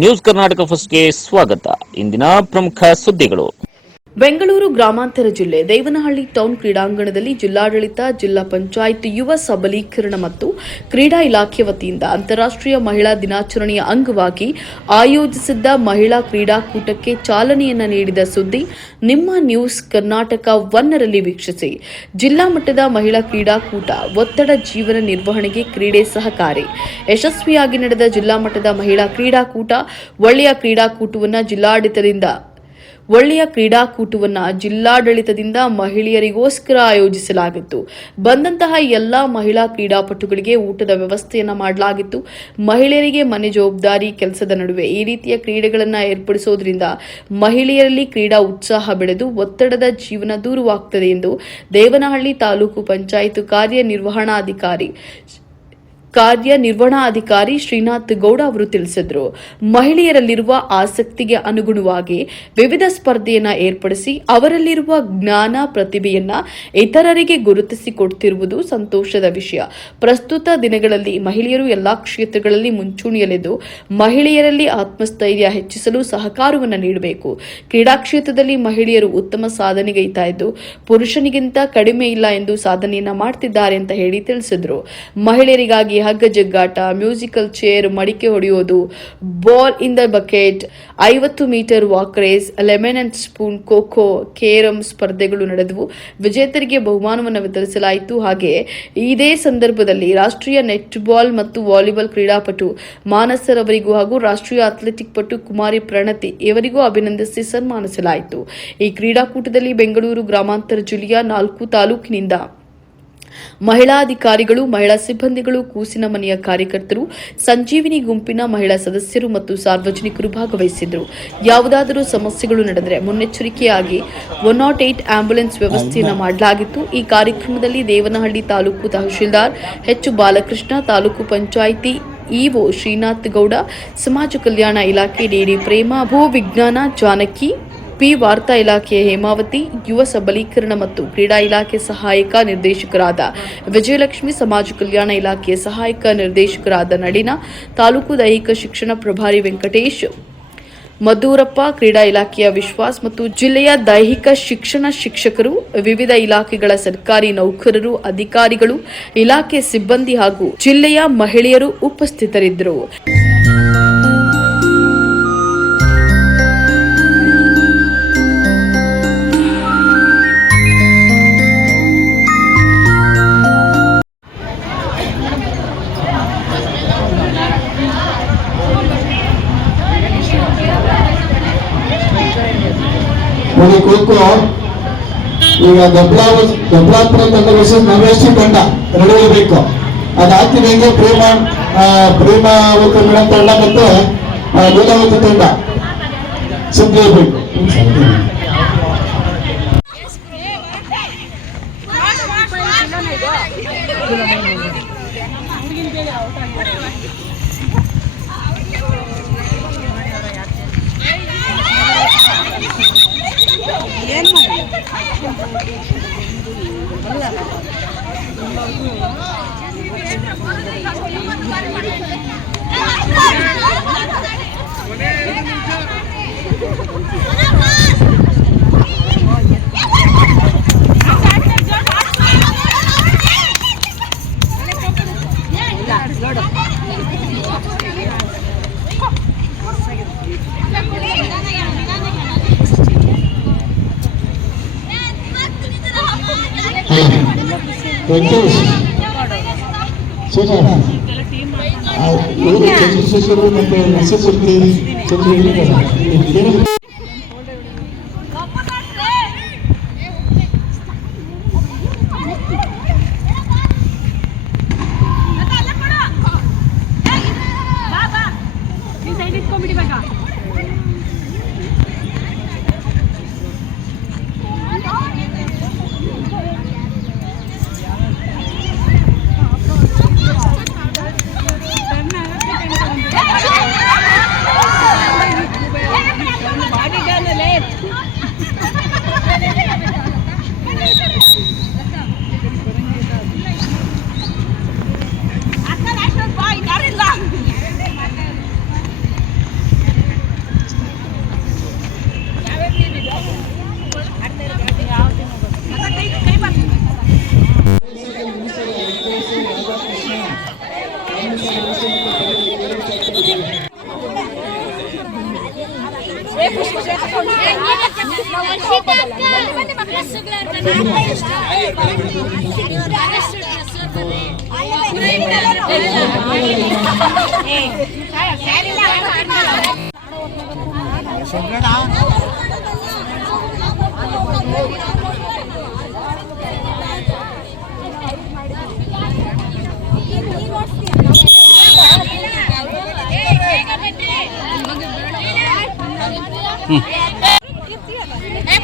News Karnataka ಫಸ್ಟ್ಗೆ ಸ್ವಾಗತ. ಇಂದಿನ ಪ್ರಮುಖ ಸುದ್ದಿಗಳು. ಬೆಂಗಳೂರು ಗ್ರಾಮಾಂತರ ಜಿಲ್ಲೆ ದೇವನಹಳ್ಳಿ ಟೌನ್ ಕ್ರೀಡಾಂಗಣದಲ್ಲಿ ಜಿಲ್ಲಾಡಳಿತ, ಜಿಲ್ಲಾ ಪಂಚಾಯತ್ ಯುವ ಸಬಲೀಕರಣ ಮತ್ತು ಕ್ರೀಡಾ ಇಲಾಖೆ ವತಿಯಿಂದ ಅಂತಾರಾಷ್ಟ್ರೀಯ ಮಹಿಳಾ ದಿನಾಚರಣೆಯ ಅಂಗವಾಗಿ ಆಯೋಜಿಸಿದ್ದ ಮಹಿಳಾ ಕ್ರೀಡಾಕೂಟಕ್ಕೆ ಚಾಲನೆಯನ್ನ ನೀಡಿದ ಸುದ್ದಿ ನಿಮ್ಮ ನ್ಯೂಸ್ ಕರ್ನಾಟಕ 1ರಲ್ಲಿ ವೀಕ್ಷಿಸಿ. ಜಿಲ್ಲಾ ಮಟ್ಟದ ಮಹಿಳಾ ಕ್ರೀಡಾಕೂಟ ಒತ್ತಡ ಜೀವನ ನಿರ್ವಹಣೆಗೆ ಕ್ರೀಡೆ ಸಹಕಾರಿ. ಯಶಸ್ವಿಯಾಗಿ ನಡೆದ ಜಿಲ್ಲಾ ಮಟ್ಟದ ಮಹಿಳಾ ಕ್ರೀಡಾಕೂಟ ಒಳ್ಳೆಯ ಕ್ರೀಡಾಕೂಟವನ್ನು ಜಿಲ್ಲಾಡಳಿತದಿಂದ ಮಹಿಳೆಯರಿಗೋಸ್ಕರ ಆಯೋಜಿಸಲಾಗಿತ್ತು. ಬಂದಂತಹ ಎಲ್ಲಾ ಮಹಿಳಾ ಕ್ರೀಡಾಪಟುಗಳಿಗೆ ಊಟದ ವ್ಯವಸ್ಥೆಯನ್ನು ಮಾಡಲಾಗಿತ್ತು. ಮಹಿಳೆಯರಿಗೆ ಮನೆ ಜವಾಬ್ದಾರಿ ಕೆಲಸದ ನಡುವೆ ಈ ರೀತಿಯ ಕ್ರೀಡೆಗಳನ್ನು ಏರ್ಪಡಿಸುವುದರಿಂದ ಮಹಿಳೆಯರಲ್ಲಿ ಕ್ರೀಡಾ ಉತ್ಸಾಹ ಬೆಳೆದು ಒತ್ತಡದ ಜೀವನ ದೂರವಾಗುತ್ತದೆ ಎಂದು ದೇವನಹಳ್ಳಿ ತಾಲೂಕು ಪಂಚಾಯತ್ ಕಾರ್ಯನಿರ್ವಹಣಾಧಿಕಾರಿ ಶ್ರೀನಾಥ್ ಗೌಡ ಅವರು ತಿಳಿಸಿದರು. ಮಹಿಳೆಯರಲ್ಲಿರುವ ಆಸಕ್ತಿಗೆ ಅನುಗುಣವಾಗಿ ವಿವಿಧ ಸ್ಪರ್ಧೆಯನ್ನು ಏರ್ಪಡಿಸಿ ಅವರಲ್ಲಿರುವ ಜ್ಞಾನ ಪ್ರತಿಭೆಯನ್ನ ಇತರರಿಗೆ ಗುರುತಿಸಿಕೊಡುತ್ತಿರುವುದು ಸಂತೋಷದ ವಿಷಯ. ಪ್ರಸ್ತುತ ದಿನಗಳಲ್ಲಿ ಮಹಿಳೆಯರು ಎಲ್ಲಾ ಕ್ಷೇತ್ರಗಳಲ್ಲಿ ಮುಂಚೂಣಿಯಲ್ಲಿದ್ದು ಮಹಿಳೆಯರಲ್ಲಿ ಆತ್ಮಸ್ಥೈರ್ಯ ಹೆಚ್ಚಿಸಲು ಸಹಕಾರವನ್ನು ನೀಡಬೇಕು. ಕ್ರೀಡಾ ಕ್ಷೇತ್ರದಲ್ಲಿ ಮಹಿಳೆಯರು ಉತ್ತಮ ಸಾಧನೆಗೈತಾ ಇದ್ದು ಪುರುಷನಿಗಿಂತ ಕಡಿಮೆ ಇಲ್ಲ ಎಂದು ಸಾಧನೆಯನ್ನ ಮಾಡ್ತಿದ್ದಾರೆ ಅಂತ ಹೇಳಿ ತಿಳಿಸಿದರು. ಮಹಿಳೆಯರಿಗಾಗಿ ಹಗ್ಗ ಜಗ್ಗಾಟ, ಮ್ಯೂಸಿಕಲ್ ಚೇರ್, ಮಡಿಕೆ ಹೊಡೆಯೋದು, ball in the bucket, 50 meter walk race, lemon and spoon, kho-kho, carrom ಸ್ಪರ್ಧೆಗಳು ನಡೆದವು. ವಿಜೇತರಿಗೆ ಬಹುಮಾನವನ್ನು ವಿತರಿಸಲಾಯಿತು. ಹಾಗೆ ಇದೇ ಸಂದರ್ಭದಲ್ಲಿ ರಾಷ್ಟ್ರೀಯ ನೆಟ್ ಬಾಲ್ ಮತ್ತು ವಾಲಿಬಾಲ್ ಕ್ರೀಡಾಪಟು ಮಾನಸರವರಿಗೂ ಹಾಗೂ ರಾಷ್ಟ್ರೀಯ ಅಥ್ಲೆಟಿಕ್ ಪಟು ಕುಮಾರಿ ಪ್ರಣತಿ ಇವರಿಗೂ ಅಭಿನಂದಿಸಿ ಸನ್ಮಾನಿಸಲಾಯಿತು. ಈ ಕ್ರೀಡಾಕೂಟದಲ್ಲಿ ಬೆಂಗಳೂರು ಗ್ರಾಮಾಂತರ ಜಿಲ್ಲೆಯ 4 ತಾಲೂಕಿನಿಂದ ಮಹಿಳಾ ಅಧಿಕಾರಿಗಳು, ಮಹಿಳಾ ಸಿಬ್ಬಂದಿಗಳು, ಕೂಸಿನ ಮನೆಯ ಕಾರ್ಯಕರ್ತರು, ಸಂಜೀವಿನಿ ಗುಂಪಿನ ಮಹಿಳಾ ಸದಸ್ಯರು ಮತ್ತು ಸಾರ್ವಜನಿಕರು ಭಾಗವಹಿಸಿದ್ದರು. ಯಾವುದಾದರೂ ಸಮಸ್ಯೆಗಳು ನಡೆದರೆ ಮುನ್ನೆಚ್ಚರಿಕೆಯಾಗಿ 108 ಆಂಬ್ಯುಲೆನ್ಸ್ ವ್ಯವಸ್ಥೆಯನ್ನು ಮಾಡಲಾಗಿತ್ತು. ಈ ಕಾರ್ಯಕ್ರಮದಲ್ಲಿ ದೇವನಹಳ್ಳಿ ತಾಲೂಕು ತಹಶೀಲ್ದಾರ್ ಎಚ್ ಬಾಲಕೃಷ್ಣ, ತಾಲೂಕು ಪಂಚಾಯಿತಿ ಇಒ ಶ್ರೀನಾಥ್ ಗೌಡ, ಸಮಾಜ ಕಲ್ಯಾಣ ಇಲಾಖೆ ಡಿಡಿ ಪ್ರೇಮ, ಭೂ ವಿಜ್ಞಾನ ಜಾನಕಿ, ಪಿ ವಾರ್ತಾ ಇಲಾಖೆಯ ಹೇಮಾವತಿ, ಯುವ ಸಬಲೀಕರಣ ಮತ್ತು ಕ್ರೀಡಾ ಇಲಾಖೆ ಸಹಾಯಕ ನಿರ್ದೇಶಕರಾದ ವಿಜಯಲಕ್ಷ್ಮಿ, ಸಮಾಜ ಕಲ್ಯಾಣ ಇಲಾಖೆಯ ಸಹಾಯಕ ನಿರ್ದೇಶಕರಾದ ನಳಿನ, ತಾಲೂಕು ದೈಹಿಕ ಶಿಕ್ಷಣ ಪ್ರಭಾರಿ ವೆಂಕಟೇಶ್, ಮಧುರಪ್ಪ, ಕ್ರೀಡಾ ಇಲಾಖೆಯ ವಿಶ್ವಾಸ್ ಮತ್ತು ಜಿಲ್ಲೆಯ ದೈಹಿಕ ಶಿಕ್ಷಣ ಶಿಕ್ಷಕರು, ವಿವಿಧ ಇಲಾಖೆಗಳ ಸರ್ಕಾರಿ ನೌಕರರು, ಅಧಿಕಾರಿಗಳು, ಇಲಾಖೆ ಸಿಬ್ಬಂದಿ ಹಾಗೂ ಜಿಲ್ಲೆಯ ಮಹಿಳೆಯರು ಉಪಸ್ಥಿತರಿದ್ದರು. ನೋಡಿ ಖೋಖೋ ಈಗ ದೊಡ್ಡಾಪುರ ತಂಡ ವರ್ಸಸ್ ನವೇಶಿ ತಂಡ ನಡೆಯಬೇಕು. ಅದಾಗ್ತಿದಂಗೆ ಪ್ರೇಮ ಮೇಡಮ್ ತಂಡ ಮತ್ತೆ ಲೀಲಾವತಿ ತಂಡ ಸಿದ್ಧಬೇಕು. ಚಂದ್ರಶೇಖರ್ ಮತ್ತೆ ನರಸಮೂರ್ತಿ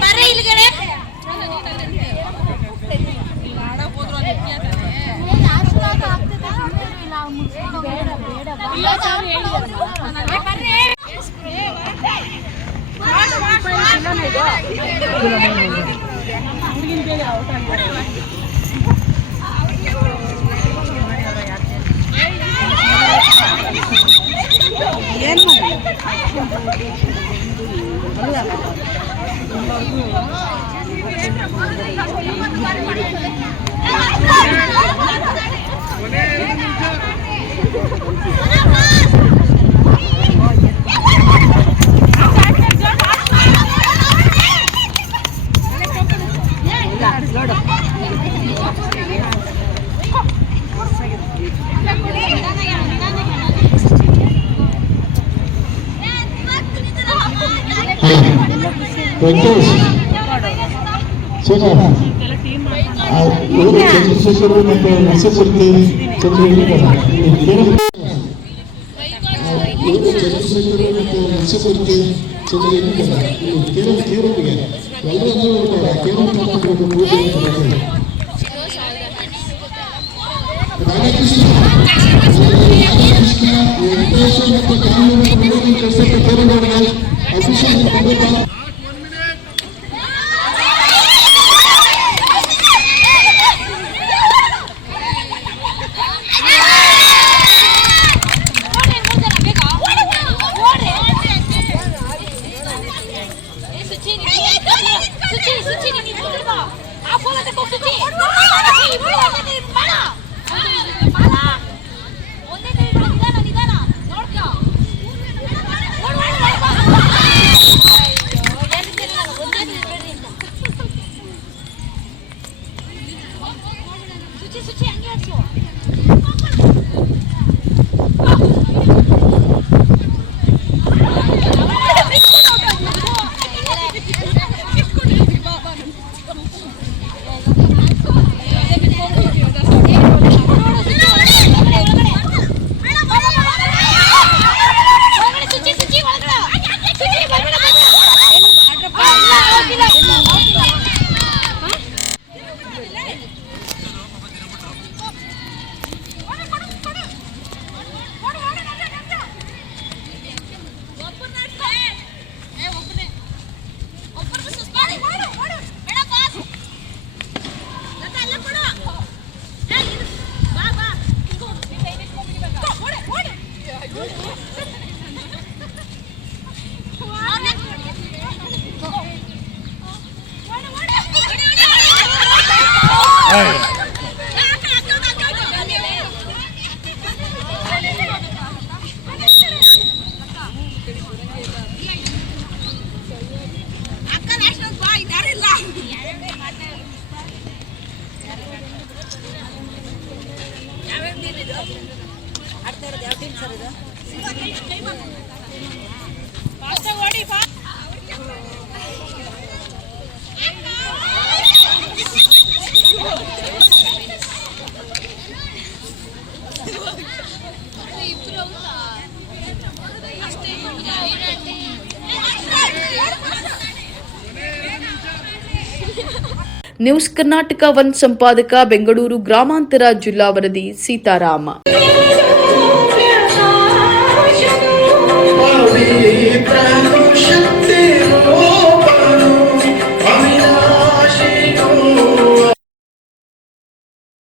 ಬರ್ರಿ ಇಲ್ಲಿಗಡೆ ವೆಂಕಟೇಶ್ ಸೋಮಣ್ಣ ಇವರು ಚಂದ್ರಶೇಖರ್ ಮತ್ತು ನರಸೀಪುರಕ್ಕೆ ಚಂದ್ರಶೇಖರ್ ಮತ್ತು ನರಸೀಪುರಕ್ಕೆ ಚಂದ್ರಶೇಖರ್ ಕೇರಳಿಗೆ ಎಲ್ಲರೂ ರಾಧಾಕೃಷ್ಣ ವೆಂಕಟೇಶ ಮತ್ತು ಕಾನೂನು ಕೆಲಸಕ್ಕೆ ಕೇರಳಗೆ ಅಫಿಷಿಯಲ್ ನ್ಯೂಸ್ ಕರ್ನಾಟಕ 1 ಸಂಪಾದಕ ಬೆಂಗಳೂರು ಗ್ರಾಮಾಂತರ ಜಿಲ್ಲಾ ವರದಿ ಸೀತಾರಾಮ.